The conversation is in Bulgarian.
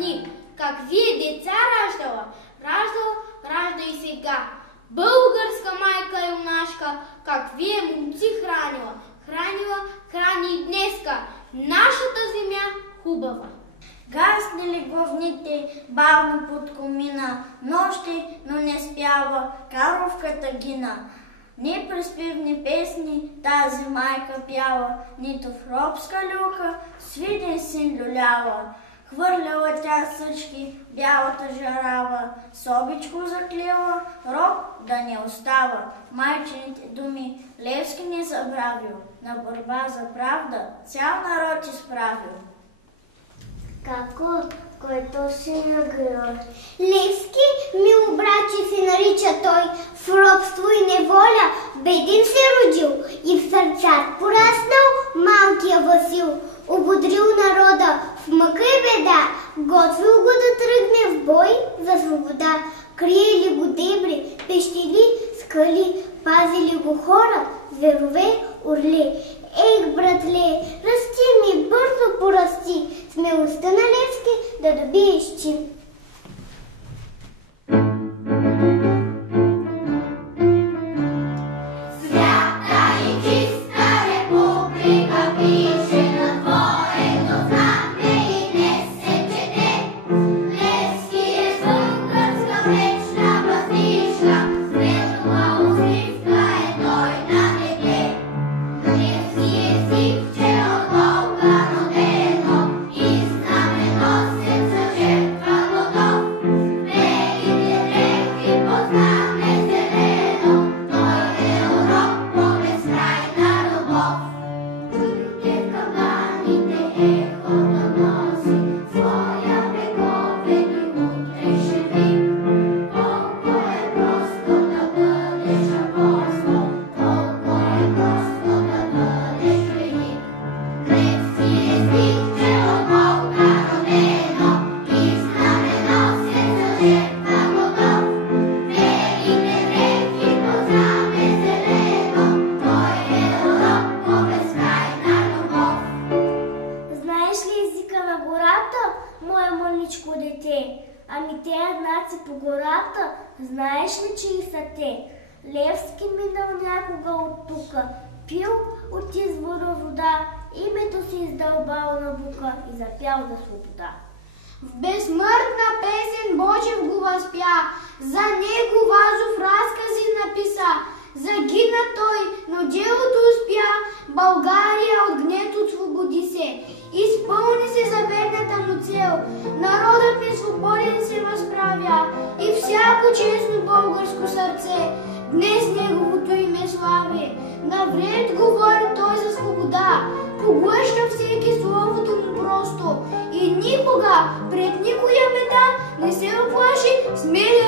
храни. Как вие деца раждала, ражда и сега. Българска майка юнашка, как вие момци хранила, храни и днеска. Нашата земя хубава. Гаснали главните бавно под комина, нощи, но не спява Карловката гина. Ни преспивни песни тази майка пяла, нито в робска люка свиден син люлява. Хвърляла тя съчки, бялата жарава, собичко заклела, роб да не остава. Майчините думи Левски не забравил, на борба за правда цял народ изправил. Како, който си нагрел? Левски, мил братче, се нарича той, в робство и неволя, беден се родил и в сърцат пораснал малкия Васил. Ободрил народа в мъка и беда, готвил го да тръгне в бой за свобода. Криели го дебри, пещери, скали, пазили го хора, зверове, орли. Ех, братле, расти ми, бързо порасти, смелостта на Левски да добиеш чин. Знаеш ли, че и са те? Левски минал някога от тука, пил от извора вода, името си издълбал на бука и запял за свобода. В безсмъртна песен Бочев го възпя, за него Вазов разкази написа. Загина той, но делото успя, България от гнет освободи се. Изпълни се заветната му цел, народът ми свободен се възправя и всяко честно българско сърце днес неговото име слави. Навред говори той за свобода, поглъща всеки словото му просто и никога пред никоя беда не се оплаши, смели